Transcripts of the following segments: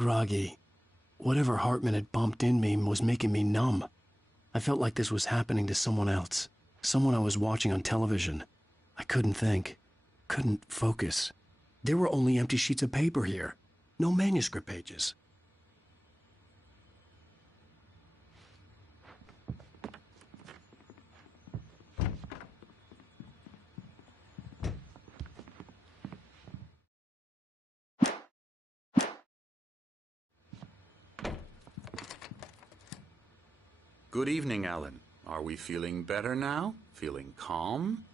groggy. Whatever Hartman had bumped in me was making me numb. I felt like this was happening to someone else. Someone I was watching on television. I couldn't think. Couldn't focus. There were only empty sheets of paper here. No manuscript pages. Good evening, Alan. Are we feeling better now? Feeling calm?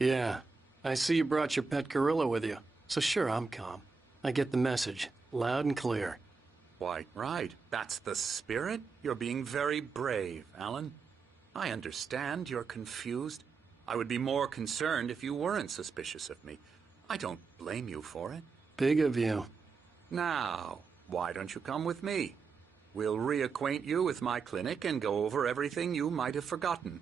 Yeah. I see you brought your pet gorilla with you. So sure, I'm calm. I get the message. Loud and clear. Why, right. That's the spirit. You're being very brave, Alan. I understand you're confused. I would be more concerned if you weren't suspicious of me. I don't blame you for it. Big of you. Now, why don't you come with me? We'll reacquaint you with my clinic and go over everything you might have forgotten.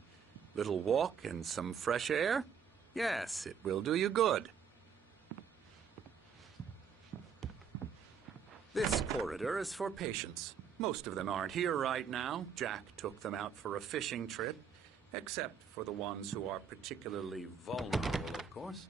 Little walk and some fresh air? Yes, it will do you good. This corridor is for patients. Most of them aren't here right now. Jack took them out for a fishing trip, except for the ones who are particularly vulnerable, of course.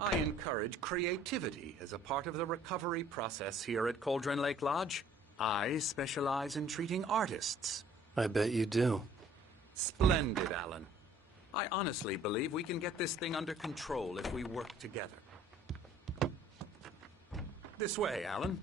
I encourage creativity as a part of the recovery process here at Cauldron Lake Lodge. I specialize in treating artists. I bet you do. Splendid, Alan. I honestly believe we can get this thing under control if we work together. This way, Alan.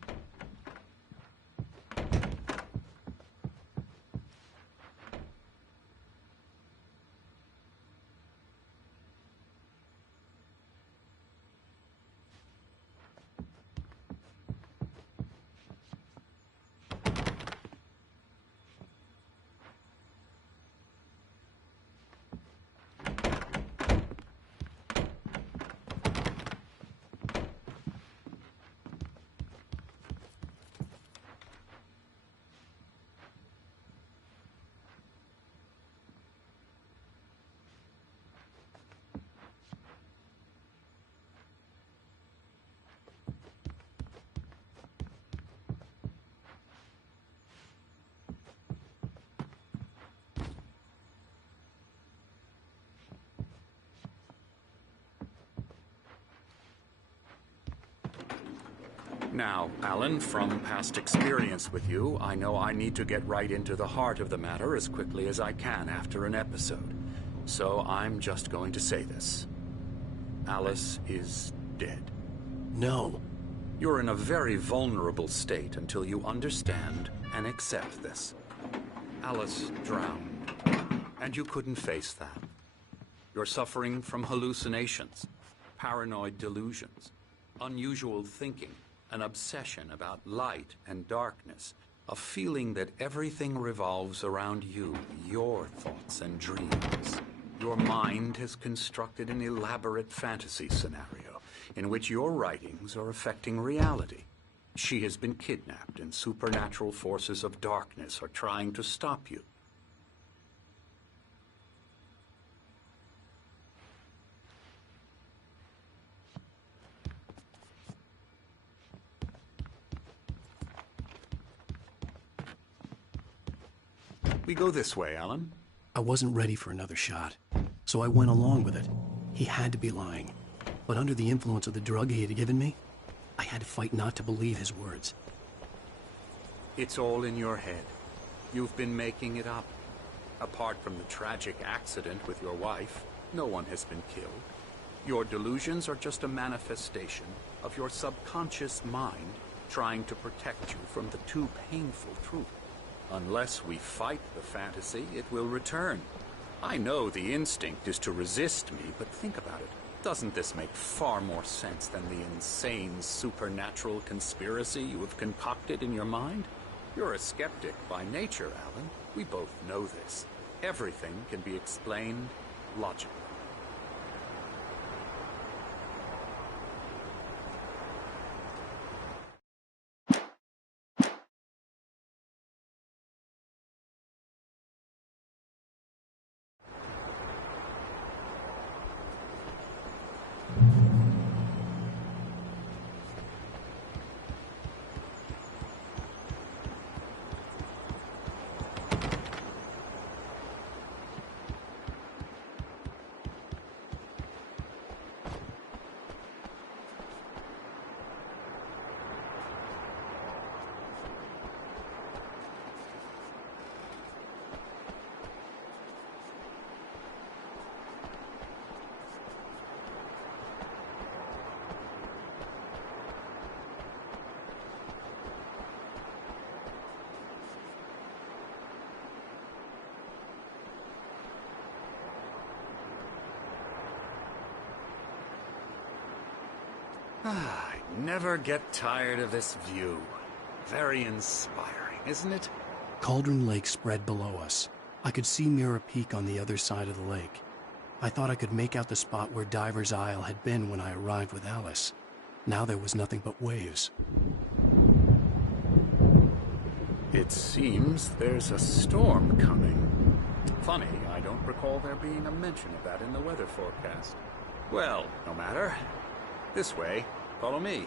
Now, Alan, from past experience with you, I know I need to get right into the heart of the matter as quickly as I can after an episode. So I'm just going to say this. Alice is dead. No. You're in a very vulnerable state until you understand and accept this. Alice drowned, and you couldn't face that. You're suffering from hallucinations, paranoid delusions, unusual thinking, an obsession about light and darkness, a feeling that everything revolves around you, your thoughts and dreams. Your mind has constructed an elaborate fantasy scenario in which your writings are affecting reality. She has been kidnapped, and supernatural forces of darkness are trying to stop you. We go this way, Alan. I wasn't ready for another shot, so I went along with it. He had to be lying. But under the influence of the drug he had given me, I had to fight not to believe his words. It's all in your head. You've been making it up. Apart from the tragic accident with your wife, no one has been killed. Your delusions are just a manifestation of your subconscious mind trying to protect you from the too painful truth. Unless we fight the fantasy, it will return. I know the instinct is to resist me, but think about it. Doesn't this make far more sense than the insane supernatural conspiracy you have concocted in your mind? You're a skeptic by nature, Alan. We both know this. Everything can be explained logically. I never get tired of this view. Very inspiring, isn't it? Cauldron Lake spread below us. I could see Mirror Peak on the other side of the lake. I thought I could make out the spot where Diver's Isle had been when I arrived with Alice. Now there was nothing but waves. It seems there's a storm coming. Funny, I don't recall there being a mention of that in the weather forecast. Well, no matter. This way. Follow me.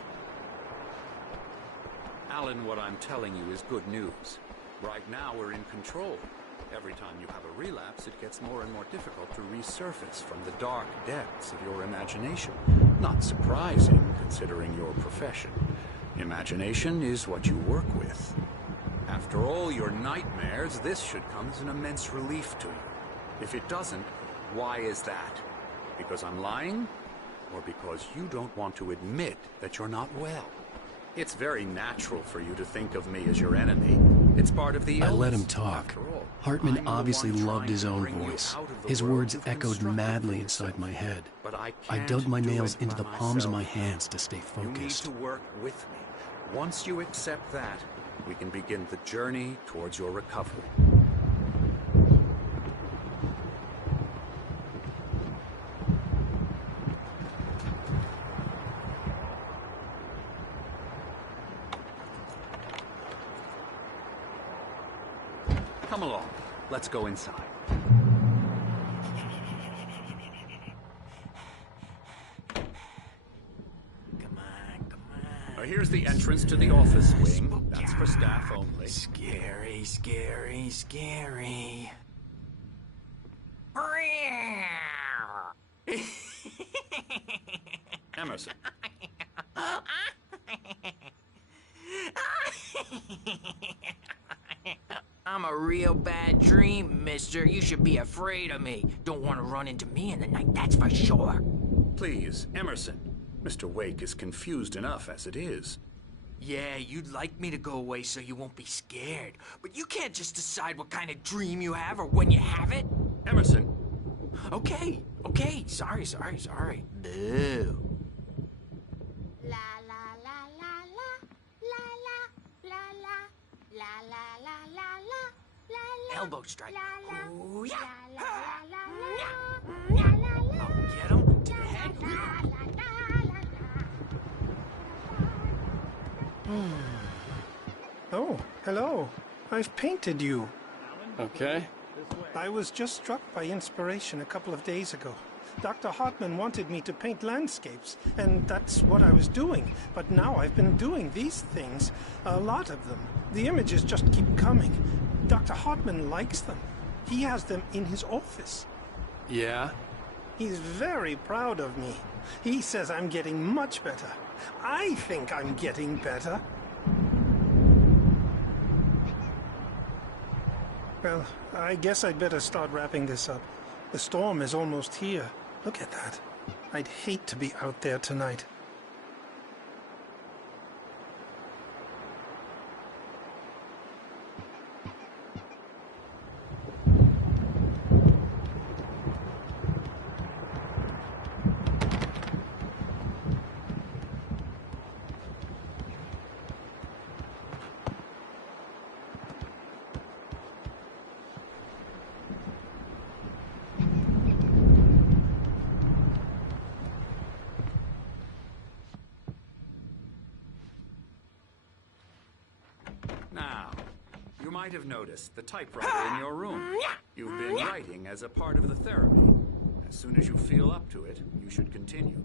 Alan, what I'm telling you is good news. Right now we're in control. Every time you have a relapse, it gets more and more difficult to resurface from the dark depths of your imagination. Not surprising, considering your profession. Imagination is what you work with. After all your nightmares, this should come as an immense relief to you. If it doesn't, why is that? Because I'm lying? Or because you don't want to admit that you're not well? It's very natural for you to think of me as your enemy. It's part of the illness. I let him talk. Hartman obviously loved his own voice. His words echoed madly inside my head. I dug my nails into the palms of my hands to stay focused. You need to work with me. Once you accept that, we can begin the journey towards your recovery. Come along. Let's go inside. Come on. Here's the entrance to the office wing. That's for staff only. Scary. Emerson. I'm a real bad dream, mister. You should be afraid of me. Don't want to run into me in the night, that's for sure. Please, Emerson. Mr. Wake is confused enough as it is. Yeah, you'd like me to go away so you won't be scared. But you can't just decide what kind of dream you have or when you have it. Emerson. Okay. Sorry. Boo. La la la la la la la la la la la la la la. Elbow strike. Ooh, yeah. La la la la. Oh, get him to the head. Oh, hello. I've painted you. Okay. I was just struck by inspiration a couple of days ago. Dr. Hartman wanted me to paint landscapes, and that's what I was doing. But now I've been doing these things, a lot of them. The images just keep coming. Dr. Hartman likes them. He has them in his office. Yeah? He's very proud of me. He says I'm getting much better. I think I'm getting better. Well, I guess I'd better start wrapping this up. The storm is almost here. Look at that. I'd hate to be out there tonight. Now, you might have noticed the typewriter in your room. You've been writing as a part of the therapy. As soon as you feel up to it, you should continue.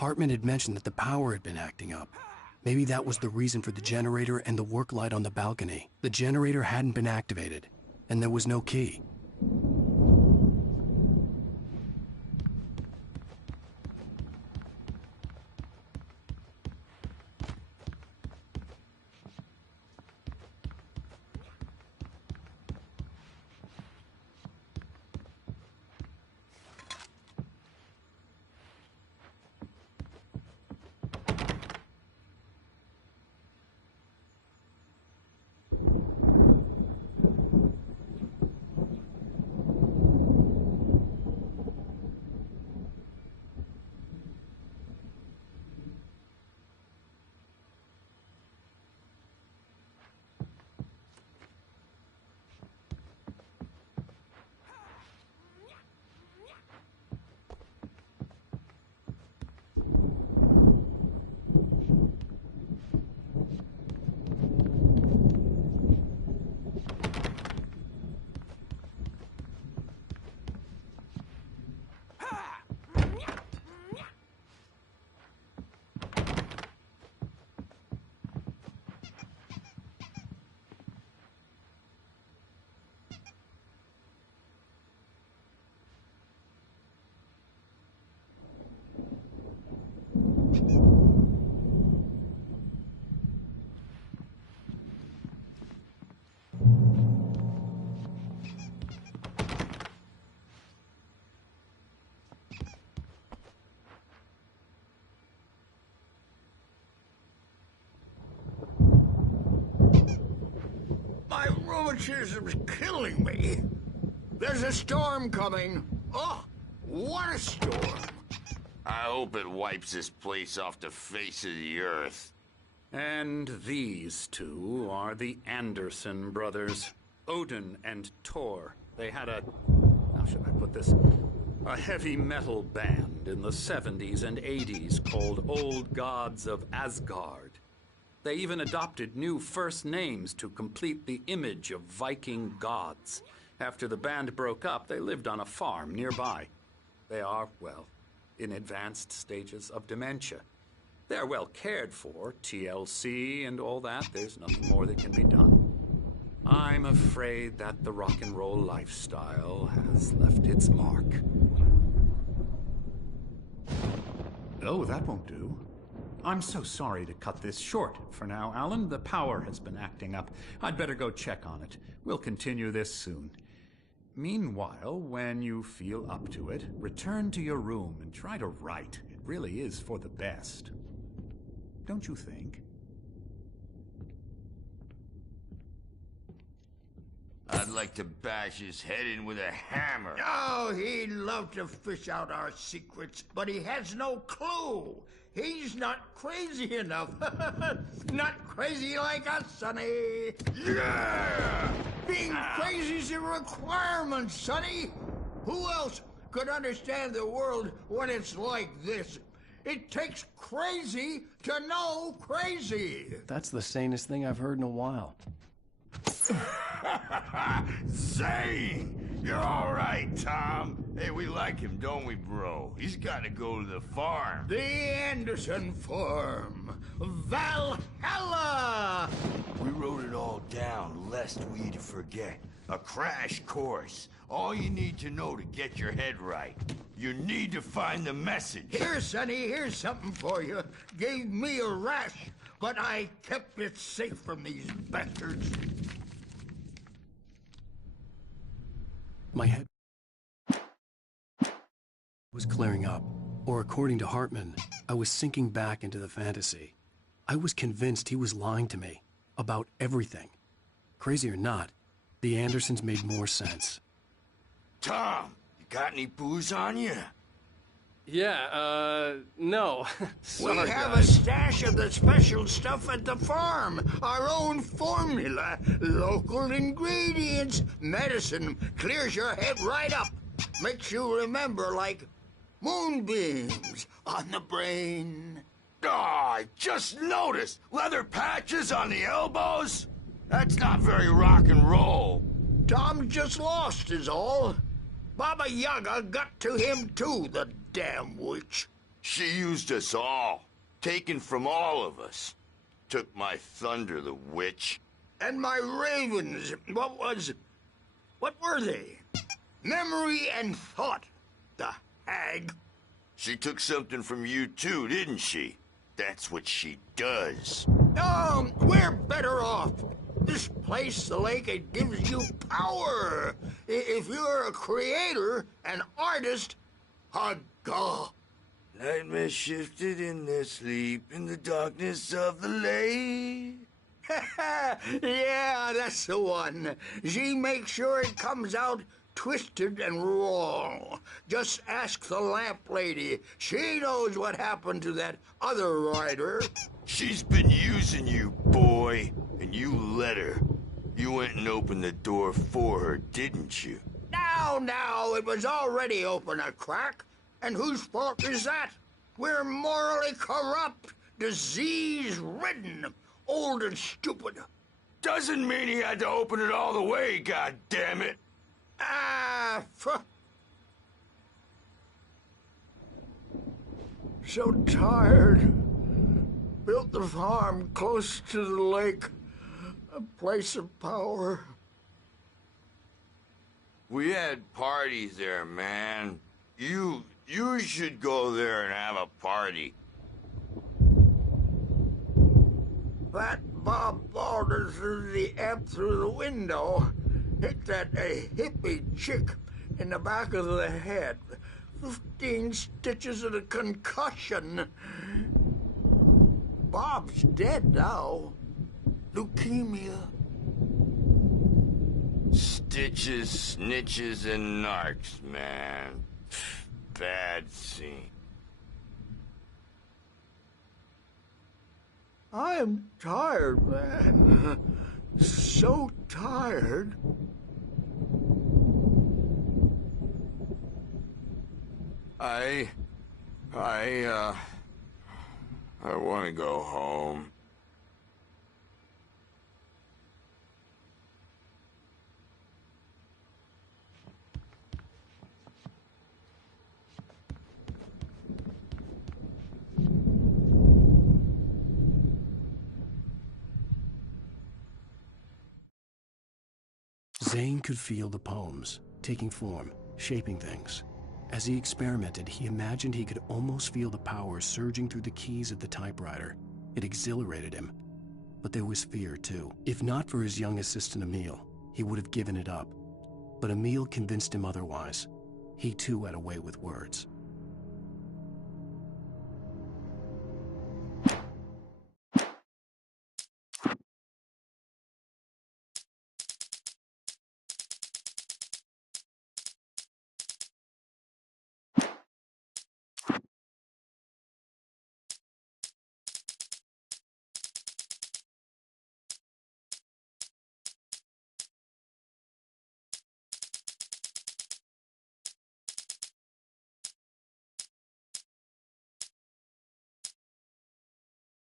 Hartman had mentioned that the power had been acting up. Maybe that was the reason for the generator and the work light on the balcony. The generator hadn't been activated, and there was no key. My rheumatism's killing me. There's a storm coming. Oh, what a storm. I hope it wipes this place off the face of the earth. And these two are the Anderson brothers, Odin and Thor. They had a, how should I put this, a heavy metal band in the 70s and 80s called Old Gods of Asgard. They even adopted new first names to complete the image of Viking gods. After the band broke up, they lived on a farm nearby. They are, well, in advanced stages of dementia. They're well cared for, TLC and all that. There's nothing more that can be done. I'm afraid that the rock and roll lifestyle has left its mark. Oh, that won't do. I'm so sorry to cut this short for now, Alan. The power has been acting up. I'd better go check on it. We'll continue this soon. Meanwhile, when you feel up to it, return to your room and try to write. It really is for the best. Don't you think? I'd like to bash his head in with a hammer. Oh, he'd love to fish out our secrets, but he has no clue. He's not crazy enough. Not crazy like us, Sonny. Yeah! Being crazy's a requirement, Sonny. Who else could understand the world when it's like this? It takes crazy to know crazy. That's the sanest thing I've heard in a while. Zane! You're all right, Tom. Hey, we like him, don't we, bro? He's got to go to the farm. The Anderson Farm. Valhalla! We wrote it all down, lest we forget. A crash course. All you need to know to get your head right. You need to find the message. Here, Sonny, here's something for you. Gave me a rash, but I kept it safe from these bastards. My head was clearing up, or according to Hartman, I was sinking back into the fantasy. I was convinced he was lying to me about everything. Crazy or not, the Andersons made more sense. Tom, you got any booze on you? Yeah, no. We have a stash of the special stuff at the farm. Our own formula. Local ingredients. Medicine clears your head right up. Makes you remember like moonbeams on the brain. Oh, I just noticed. Leather patches on the elbows? That's not very rock and roll. Tom just lost is all. Baba Yaga got to him too, the damn witch. She used us all. Taken from all of us. Took my thunder, the witch. And my ravens, what were they? Memory and thought, the hag. She took something from you too, didn't she? That's what she does. Oh, we're better off. This place, the lake, it gives you power. If you're a creator, an artist, a god. Nightmare shifted in their sleep in the darkness of the lake. Yeah, that's the one. She makes sure it comes out twisted and wrong. Just ask the lamp lady. She knows what happened to that other writer. She's been using you, boy, and you let her. You went and opened the door for her, didn't you? Now, it was already open a crack. And whose fault is that? We're morally corrupt, disease-ridden, old and stupid. Doesn't mean he had to open it all the way, goddammit. So tired. Built the farm close to the lake. A place of power. We had parties there, man. You should go there and have a party. That Bob Baldwin threw the amp through the window. Hit that hippie chick in the back of the head. 15 stitches and a concussion. Bob's dead now. Leukemia. Stitches, snitches, and narcs, man. Bad scene. I am tired, man. So tired. I want to go home. Zane could feel the poems, taking form, shaping things. As he experimented, he imagined he could almost feel the power surging through the keys of the typewriter. It exhilarated him. But there was fear, too. If not for his young assistant Emil, he would have given it up. But Emil convinced him otherwise. He too had a way with words.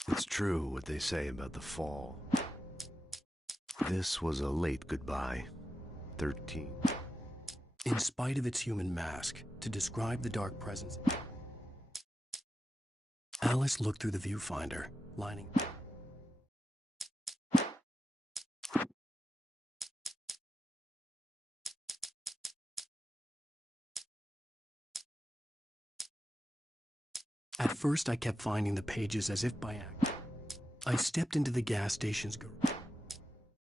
It's true what they say about the fall. This was a late goodbye. 13. In spite of its human mask, to describe the dark presence, Alice looked through the viewfinder, lining. At first, I kept finding the pages as if by accident. I stepped into the gas station's garage.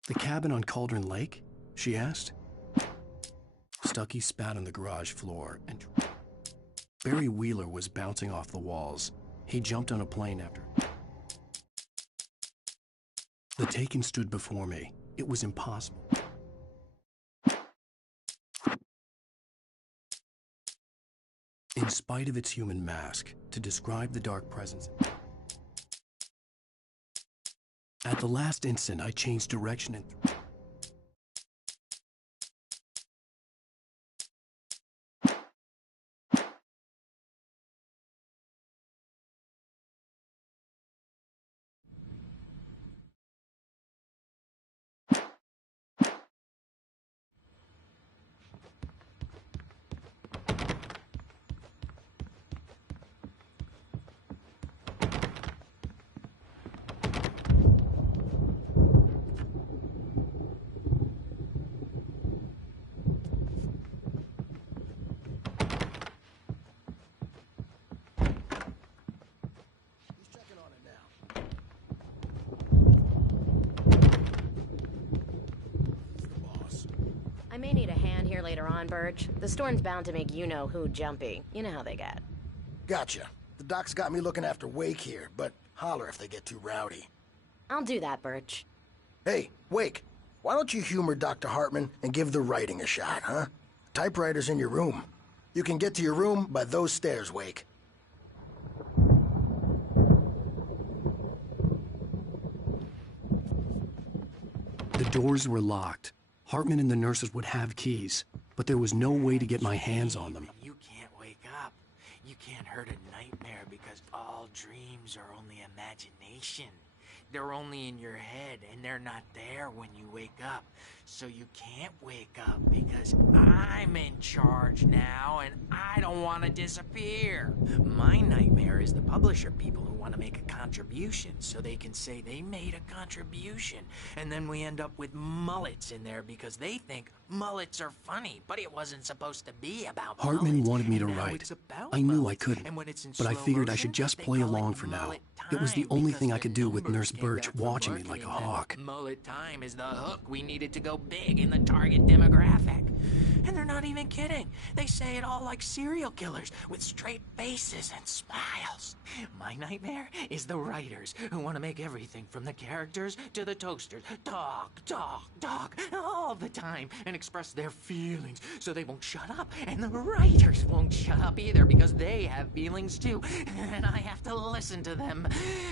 The cabin on Cauldron Lake? She asked. Stucky spat on the garage floor, and Barry Wheeler was bouncing off the walls. He jumped on a plane after. The Taken stood before me. It was impossible. In spite of its human mask, to describe the dark presence. At the last instant, I changed direction and... I may need a hand here later on, Birch. The storm's bound to make you-know-who jumpy. You know how they get. Gotcha. The doc's got me looking after Wake here, but holler if they get too rowdy. I'll do that, Birch. Hey, Wake, why don't you humor Dr. Hartman and give the writing a shot, huh? Typewriter's in your room. You can get to your room by those stairs, Wake. The doors were locked. Hartman and the nurses would have keys, but there was no way to get my hands on them. You can't wake up. You can't hurt a nightmare because all dreams are only imagination. They're only in your head, and they're not there when you wake up. So you can't wake up because I'm in charge now, and I don't want to disappear. My nightmare is the publisher people who want to make a contribution so they can say they made a contribution. And then we end up with mullets in there because they think mullets are funny, but it wasn't supposed to be about Hartman mullets. wanted me to Now write. it's about I knew I mullets. couldn't, And when it's in but I slow figured I motion, should just they play call along it for now. mullet It was the time only because thing I the could do with numbers Nurse came Birch back from watching me like a marketing, and hawk. Mullet time is the hook we needed to go big in the target demographic. And they're not even kidding. They say it all like serial killers with straight faces and smiles. My nightmare is the writers who want to make everything from the characters to the toasters talk all the time and express their feelings so they won't shut up. And the writers won't shut up either because they have feelings too. And I have to listen to them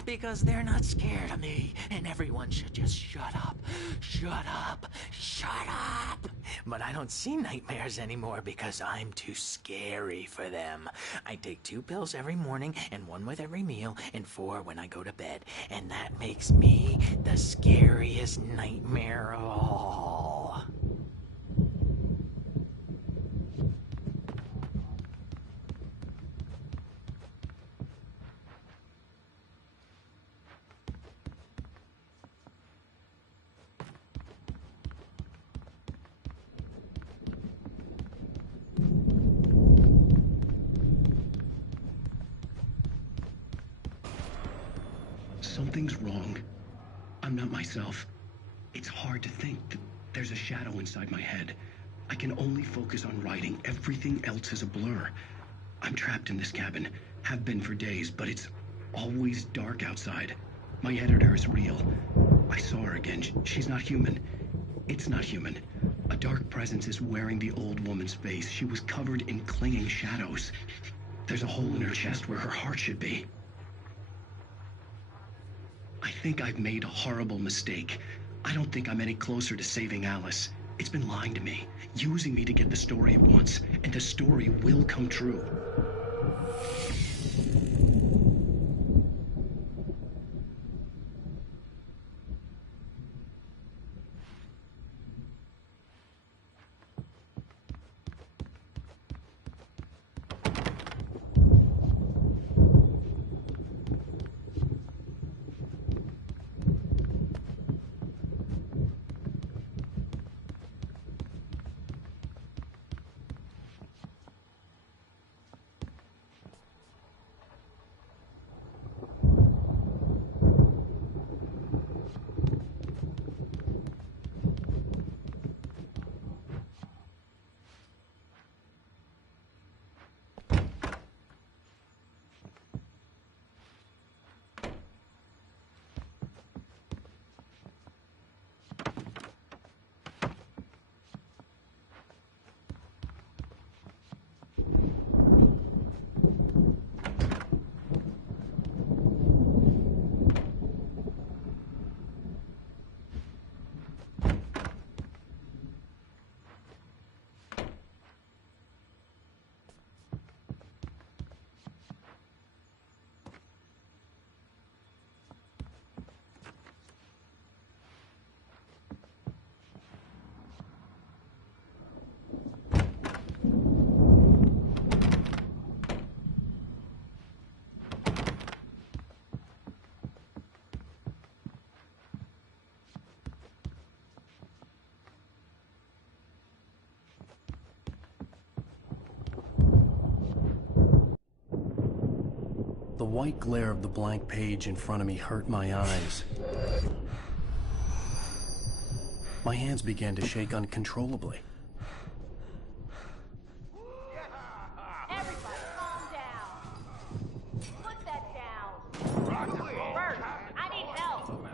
because they're not scared of me. And everyone should just shut up. Shut up. Shut up. But I don't see nightmares anymore because I'm too scary for them. I take 2 pills every morning and 1 with every meal and 4 when I go to bed. And that makes me the scariest nightmare of all. Something's wrong. I'm not myself. It's hard to think that there's a shadow inside my head. I can only focus on writing. Everything else is a blur. I'm trapped in this cabin. Have been for days, but it's always dark outside. My editor is real. I saw her again. She's not human. It's not human. A dark presence is wearing the old woman's face. She was covered in clinging shadows. There's a hole in her chest where her heart should be. I think I've made a horrible mistake. I don't think I'm any closer to saving Alice. It's been lying to me, using me to get the story it wants, and the story will come true. The white glare of the blank page in front of me hurt my eyes. My hands began to shake uncontrollably. Everybody, calm down. Put that down. Bert, I need help.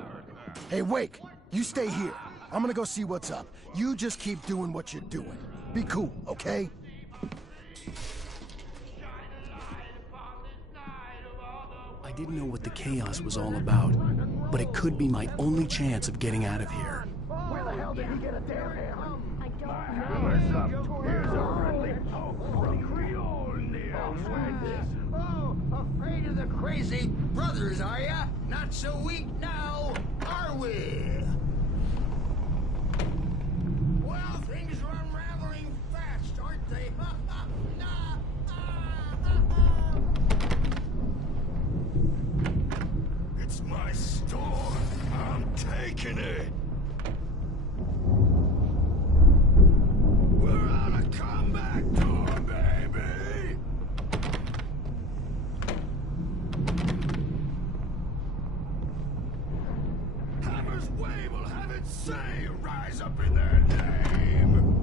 Hey, Wake, you stay here. I'm gonna go see what's up. You just keep doing what you're doing. Be cool, okay? I didn't know what the chaos was all about, but it could be my only chance of getting out of here. Where the hell did he get a damn hammer? I don't know. Here's a friendly poke from Creole neo-Flanders. Oh, afraid of the crazy brothers, are ya? Not so weak now, are we? Well, things are unraveling fast, aren't they? It's my store. I'm taking it. We're on a comeback tour, baby. Hammer's Way will have it say rise up in their name.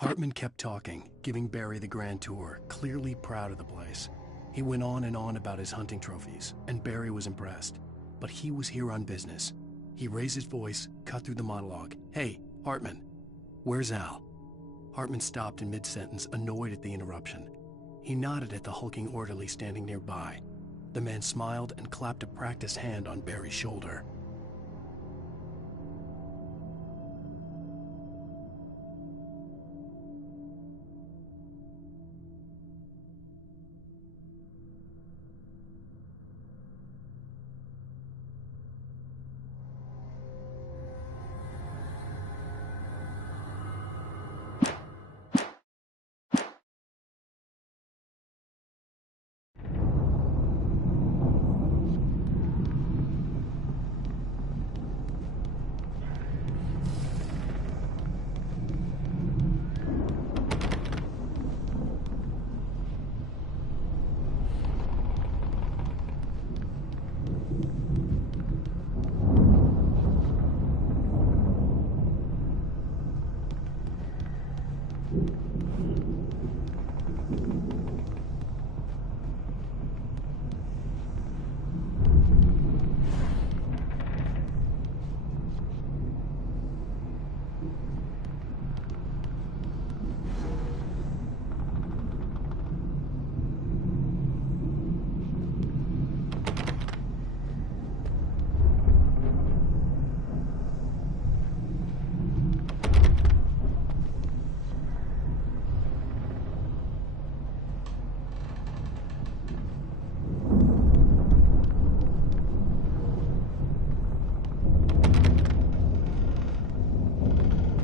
Hartman kept talking, giving Barry the grand tour, clearly proud of the place. He went on and on about his hunting trophies, and Barry was impressed. But he was here on business. He raised his voice, cut through the monologue. "Hey, Hartman, where's Al?" Hartman stopped in mid-sentence, annoyed at the interruption. He nodded at the hulking orderly standing nearby. The man smiled and clapped a practiced hand on Barry's shoulder.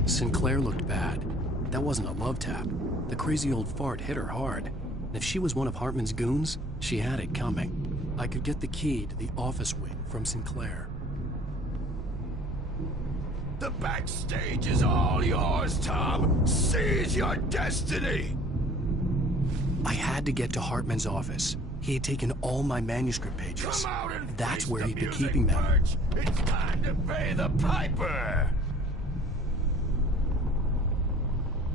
Sinclair looked bad. That wasn't a love tap. The crazy old fart hit her hard. And if she was one of Hartman's goons, she had it coming. I could get the key to the office wing from Sinclair. The backstage is all yours, Tom. Seize your destiny. I had to get to Hartman's office. He had taken all my manuscript pages. Come out and That's face where the he'd been music, keeping them. Birch. It's time to pay the piper.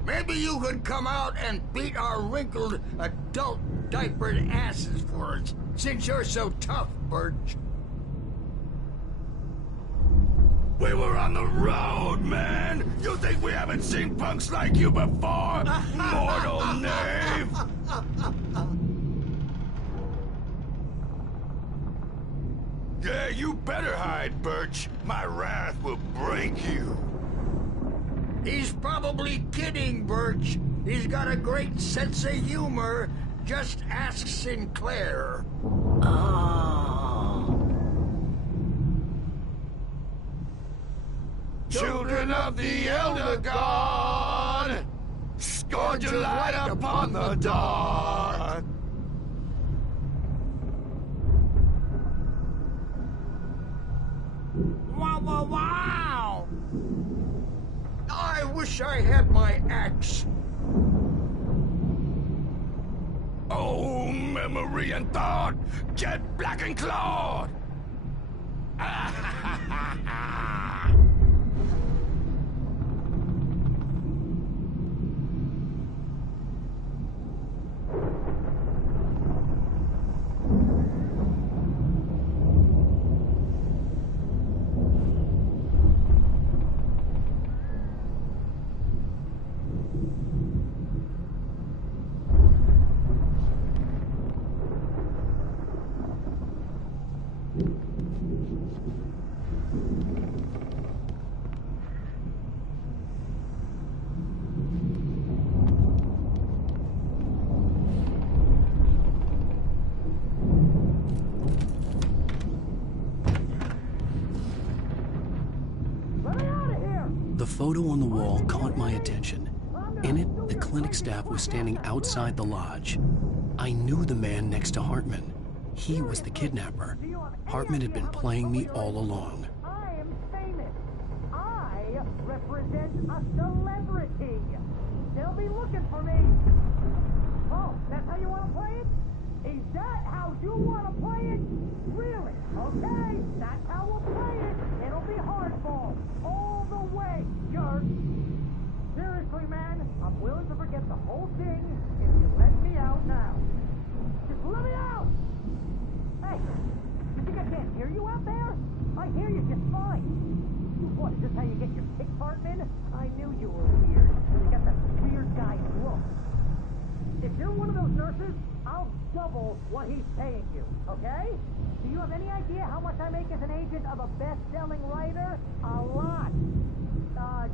Maybe you could come out and beat our wrinkled, adult diapered asses for us, since you're so tough, Birch. We were on the road, man! You think we haven't seen punks like you before? Mortal knave! Yeah, you better hide, Birch. My wrath will break you. He's probably kidding, Birch. He's got a great sense of humor. Just ask Sinclair. Children of the Elder God, scorn your light upon the dark. Wow, wow, wow! I wish I had my axe. Oh, memory and thought, get black and clawed! The photo on the wall caught my attention. In it, the clinic staff was standing outside the lodge. I knew the man next to Hartman. He was the kidnapper. Hartman had been playing me all along. I am famous. I represent a celebrity. They'll be looking for me. Oh, that's how you want to play it? Is that how you want to play it? Really? Okay, that's how we'll play it. It'll be hardball. All the way, jerk. Seriously, man, I'm willing to forget the whole thing if you let me out now. Just let me out! Hey, you think I can't hear you out there? I hear you just fine. What, is this how you get your kick, Hartman? I knew you were weird. You got that weird guy look. If you're one of those nurses, I'll double what he's paying you, okay? Do you have any idea how much I make as an agent of a best-selling writer? A lot.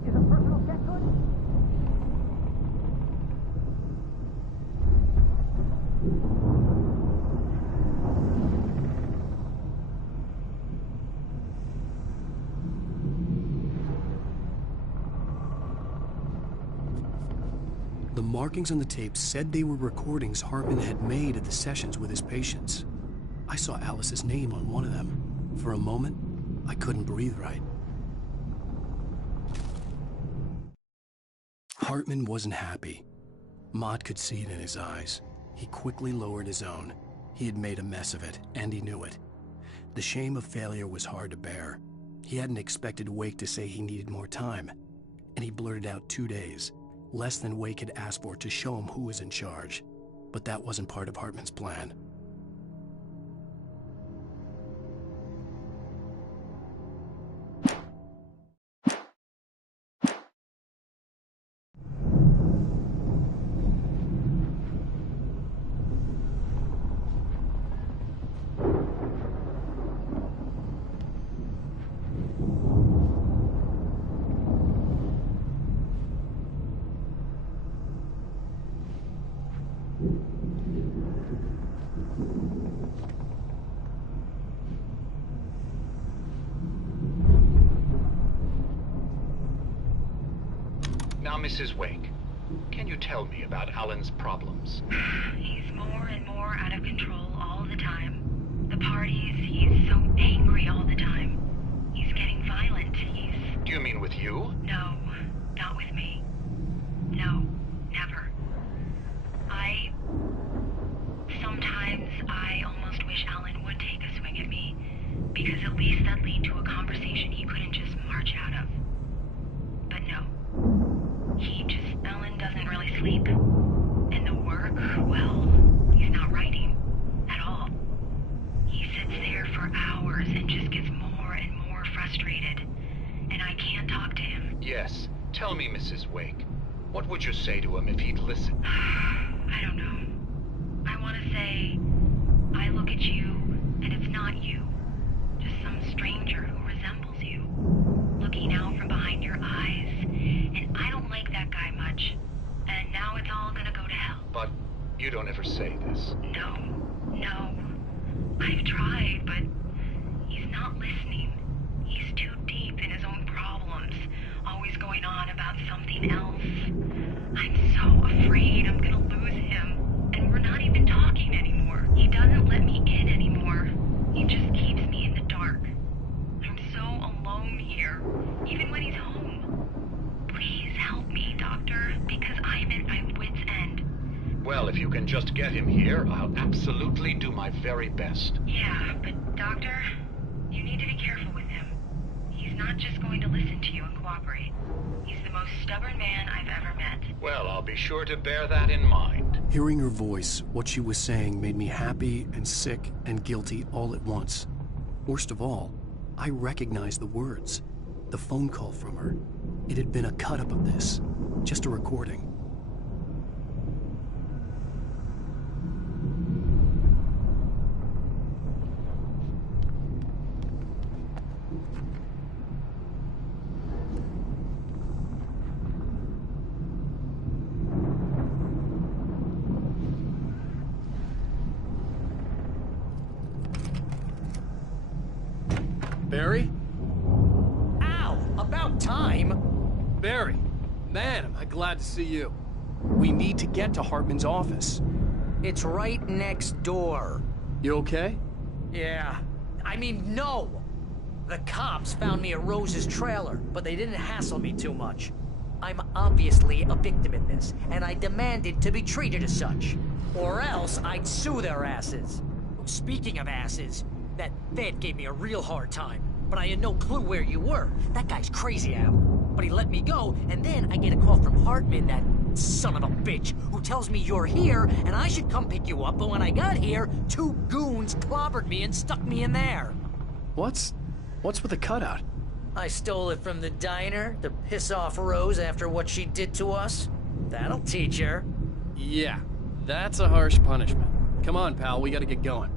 Is a personal check good? The markings on the tape said they were recordings Hartman had made at the sessions with his patients. I saw Alice's name on one of them. For a moment, I couldn't breathe right. Hartman wasn't happy. Maud could see it in his eyes. He quickly lowered his own. He had made a mess of it, and he knew it. The shame of failure was hard to bear. He hadn't expected Wake to say he needed more time, and he blurted out 2 days. Less than Wake had asked for to show him who was in charge. But that wasn't part of Hartman's plan. Now, Mrs. Wake, can you tell me about Alan's problems? He's more and more out of control all the time. The parties, he's so angry all the time. He's getting violent. Do you mean with you? No, not with me. No, never. Sometimes I almost wish Alan would take a swing at me, because at least that'd lead to a conversation he couldn't just march out of. But no. Alan doesn't really sleep. And the work, well, he's not writing at all. He sits there for hours and just gets more and more frustrated. And I can't talk to him. Yes. Tell me, Mrs. Wake. What would you say to him if he'd listen? I don't know. I want to say, I look at you, and it's not you. Just some stranger who resembles you. Looking out from behind your eyes. And I don't like that guy much. And now it's all gonna go to hell. But you don't ever say this. No. I've tried, but he's not listening. He's too deep in his own problems, always going on about something else. I'm so afraid I'm gonna lose him, and we're not even talking anymore. He doesn't let me in anymore. He just keeps me in the dark. I'm so alone here, even when he's home. Please help me, Doctor, because I'm at my wit's end. Well, if you can just get him here, I'll absolutely do my very best. Yeah, but Doctor, you need to be careful with him. He's not just going to listen to you and cooperate. He's the most stubborn man I've ever met. Well, I'll be sure to bear that in mind. Hearing her voice, what she was saying made me happy and sick and guilty all at once. Worst of all, I recognized the words. The phone call from her. It had been a cut-up of this. Just a recording. Barry? Ow! About time! Barry, man, am I glad to see you. We need to get to Hartman's office. It's right next door. You okay? Yeah. I mean, no! The cops found me at Rose's trailer, but they didn't hassle me too much. I'm obviously a victim in this, and I demanded to be treated as such. Or else I'd sue their asses. Speaking of asses, that Fed gave me a real hard time, but I had no clue where you were. That guy's crazy, Al. But he let me go, and then I get a call from Hartman, that son of a bitch, who tells me you're here, and I should come pick you up, but when I got here, 2 goons clobbered me and stuck me in there. What's with the cutout? I stole it from the diner to piss off Rose after what she did to us. That'll teach her. Yeah, that's a harsh punishment. Come on, pal, we gotta get going.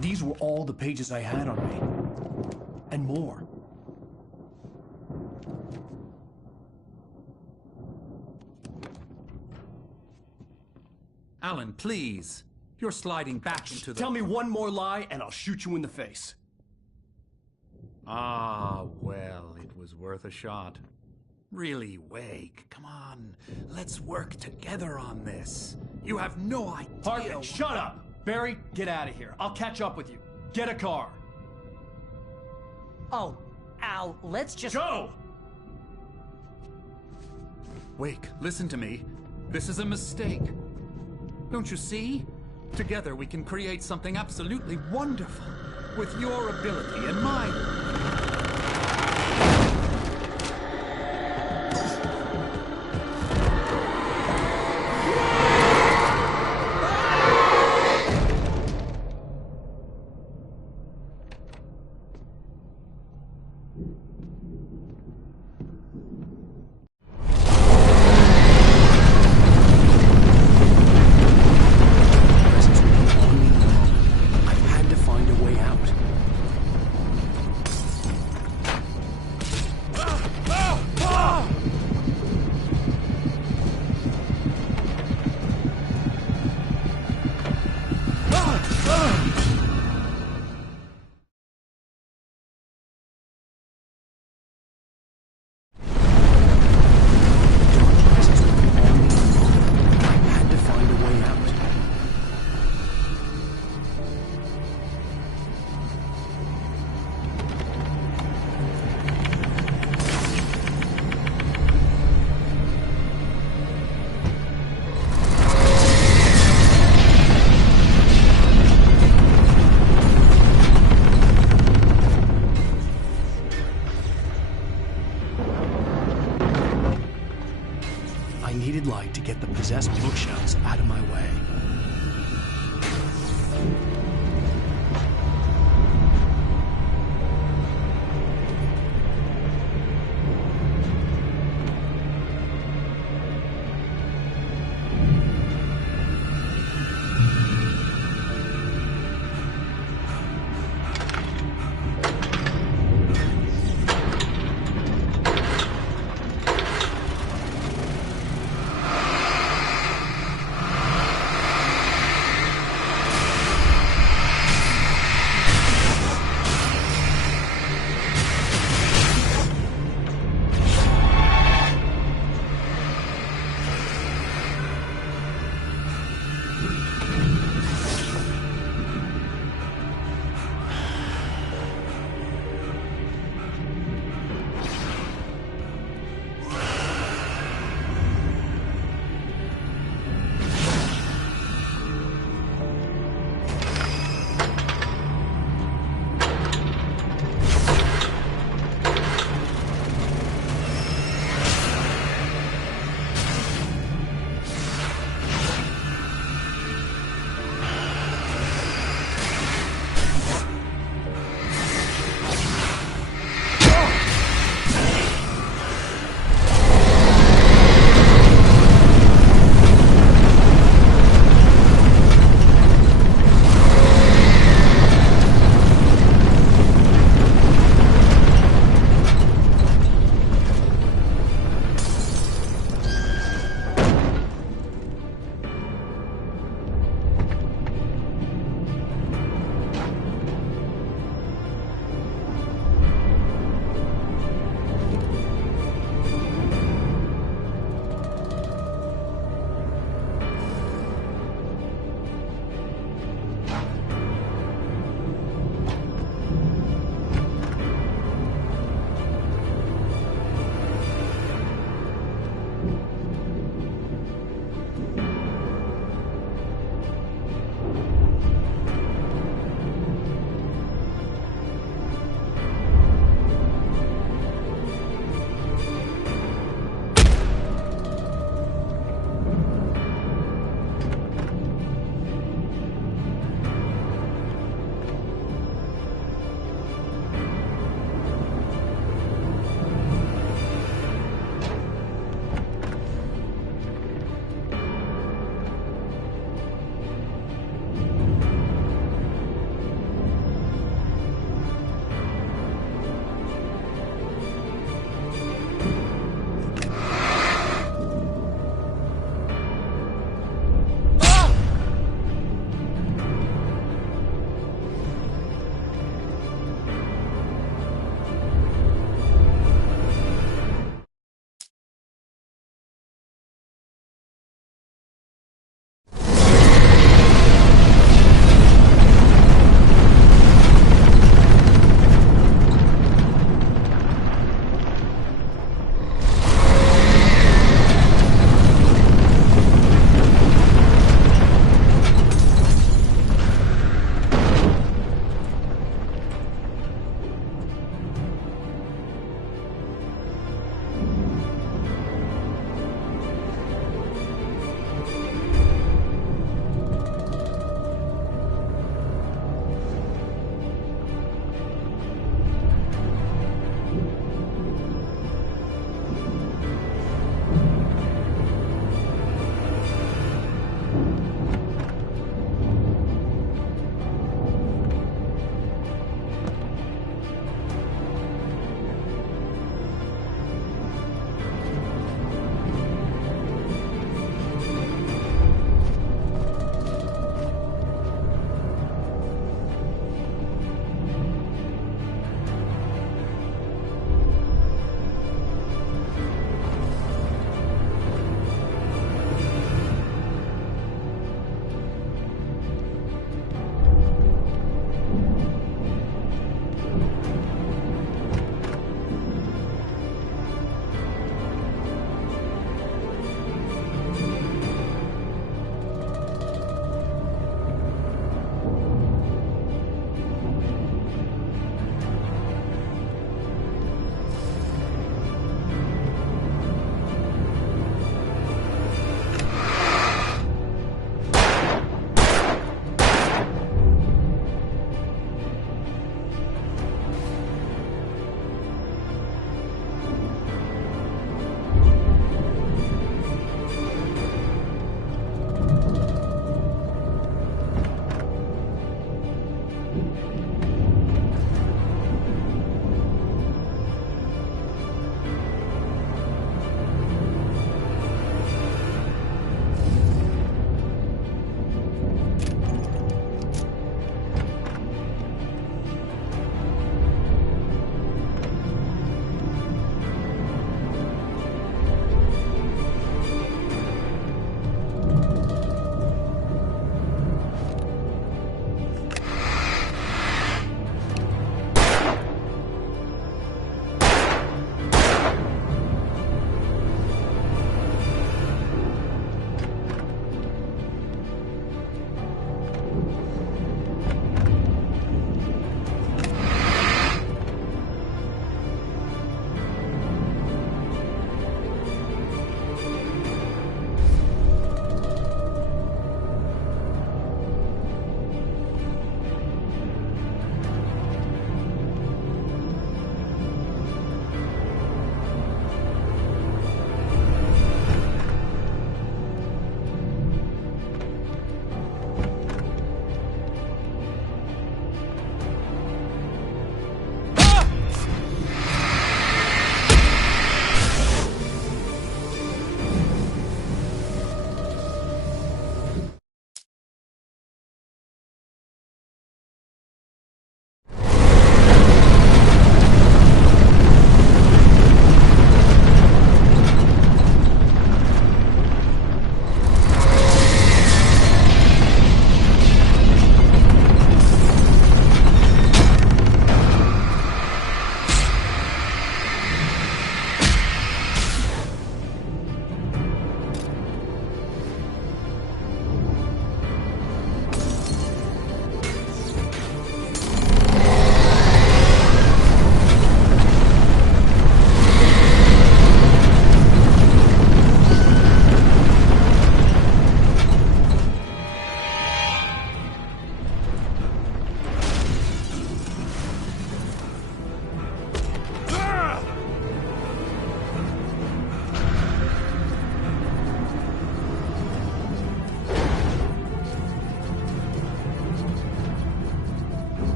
These were all the pages I had on me. And more. Alan, please. You're sliding back into the... Tell me one more lie and I'll shoot you in the face. Ah, well, it was worth a shot. Really, Wake, come on. Let's work together on this. You have no idea... Hartman, shut up! Barry, get out of here. I'll catch up with you. Get a car. Oh, Al, let's just... Go! Wake, listen to me. This is a mistake. Don't you see? Together we can create something absolutely wonderful. With your ability and mine. I needed light to get the possessed bookshelves out of my way.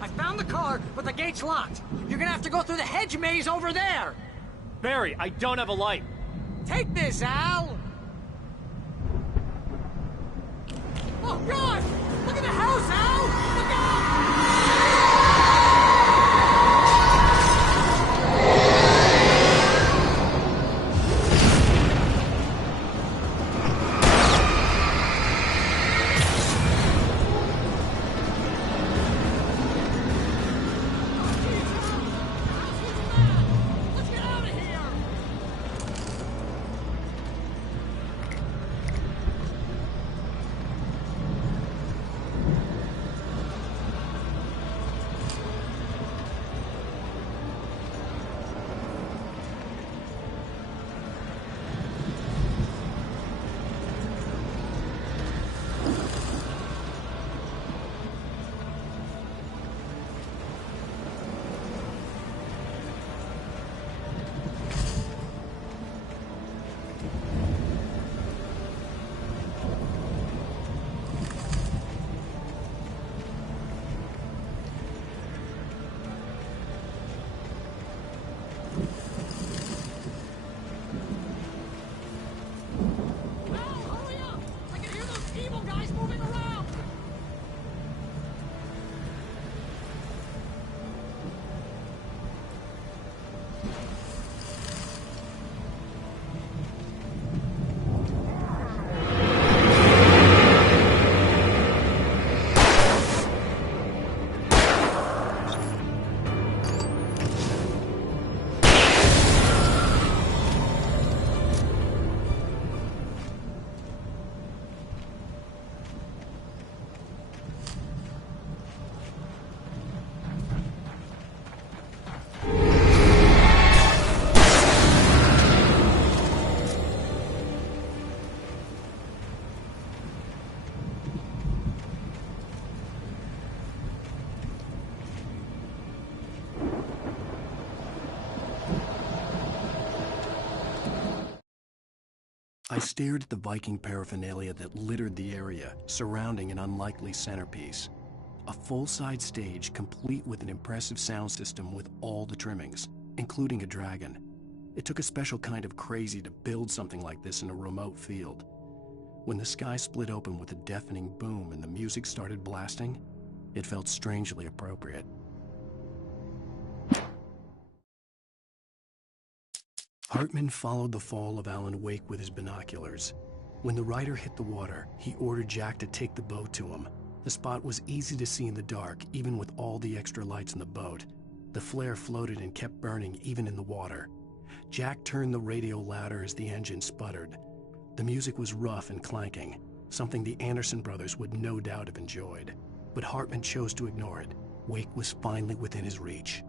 I found the car, but the gate's locked. You're gonna have to go through the hedge maze over there. Barry, I don't have a light. Take this, Al! Oh, God! Look at the house, Al! Look out! I stared at the Viking paraphernalia that littered the area, surrounding an unlikely centerpiece. A full-size stage complete with an impressive sound system with all the trimmings, including a dragon. It took a special kind of crazy to build something like this in a remote field. When the sky split open with a deafening boom and the music started blasting, it felt strangely appropriate. Hartman followed the fall of Alan Wake with his binoculars. When the rider hit the water, he ordered Jack to take the boat to him. The spot was easy to see in the dark, even with all the extra lights in the boat. The flare floated and kept burning even in the water. Jack turned the radio louder as the engine sputtered. The music was rough and clanking, something the Anderson brothers would no doubt have enjoyed. But Hartman chose to ignore it. Wake was finally within his reach.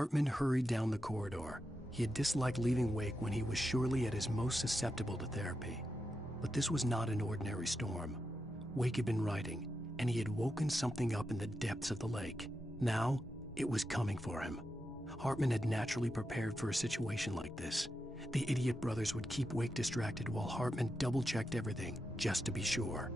Hartman hurried down the corridor. He had disliked leaving Wake when he was surely at his most susceptible to therapy. But this was not an ordinary storm. Wake had been writing, and he had woken something up in the depths of the lake. Now, it was coming for him. Hartman had naturally prepared for a situation like this. The idiot brothers would keep Wake distracted while Hartman double-checked everything, just to be sure.